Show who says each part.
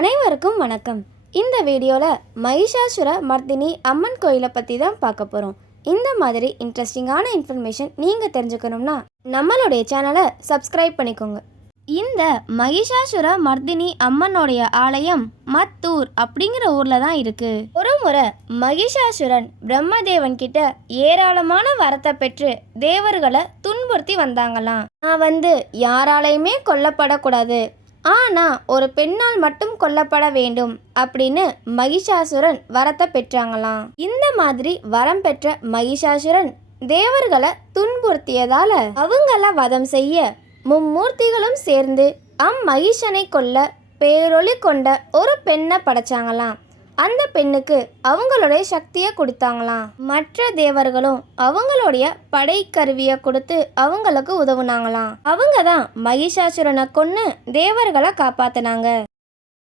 Speaker 1: அனைவருக்கும் வணக்கம். இந்த வீடியோவில் மகிஷாசுர மர்தினி அம்மன் கோயிலை பற்றி தான் பார்க்க போகிறோம் இந்த மாதிரி இன்ட்ரெஸ்டிங்கான இன்ஃபர்மேஷன் நீங்கள் தெரிஞ்சுக்கணும்னா நம்மளுடைய சேனலை சப்ஸ்கிரைப் பண்ணிக்கோங்க. இந்த மகிஷாசுர மர்தினி அம்மனுடைய ஆலயம் மத்தூர் அப்படிங்கிற ஊரில் தான் இருக்கு. ஒரு முறை மகிஷாசுரன் பிரம்மதேவன் கிட்ட ஏராளமான வரத்தை பெற்று தேவர்களை துன்புறுத்தி வந்தாங்களாம். நான் வந்து யாராலையுமே கொல்லப்படக்கூடாது. ஆனால் ஒரு பெண்ணால் மட்டும் கொல்லப்பட வேண்டும் அப்படின்னு மகிஷாசுரன் வரத்தை பெற்றாங்களாம். இந்த மாதிரி வரம் பெற்ற மகிஷாசுரன் தேவர்களை துன்புறுத்தியதால அவங்கள வதம் செய்ய மும்மூர்த்திகளும் சேர்ந்து அம்மகிஷனை கொல்ல பேரொளி கொண்ட ஒரு பெண்ணை படைச்சாங்களாம். அந்த பெண்ணுக்கு அவங்களுடைய சக்தியை கொடுத்தாங்களாம். மற்ற தேவர்களும் அவங்களுடைய படைக்கருவியை கொடுத்து அவங்களுக்கு உதவுனாங்களாம். அவங்க தான் மகிஷாசுரனை கொன்று தேவர்களை காப்பாத்தினாங்க.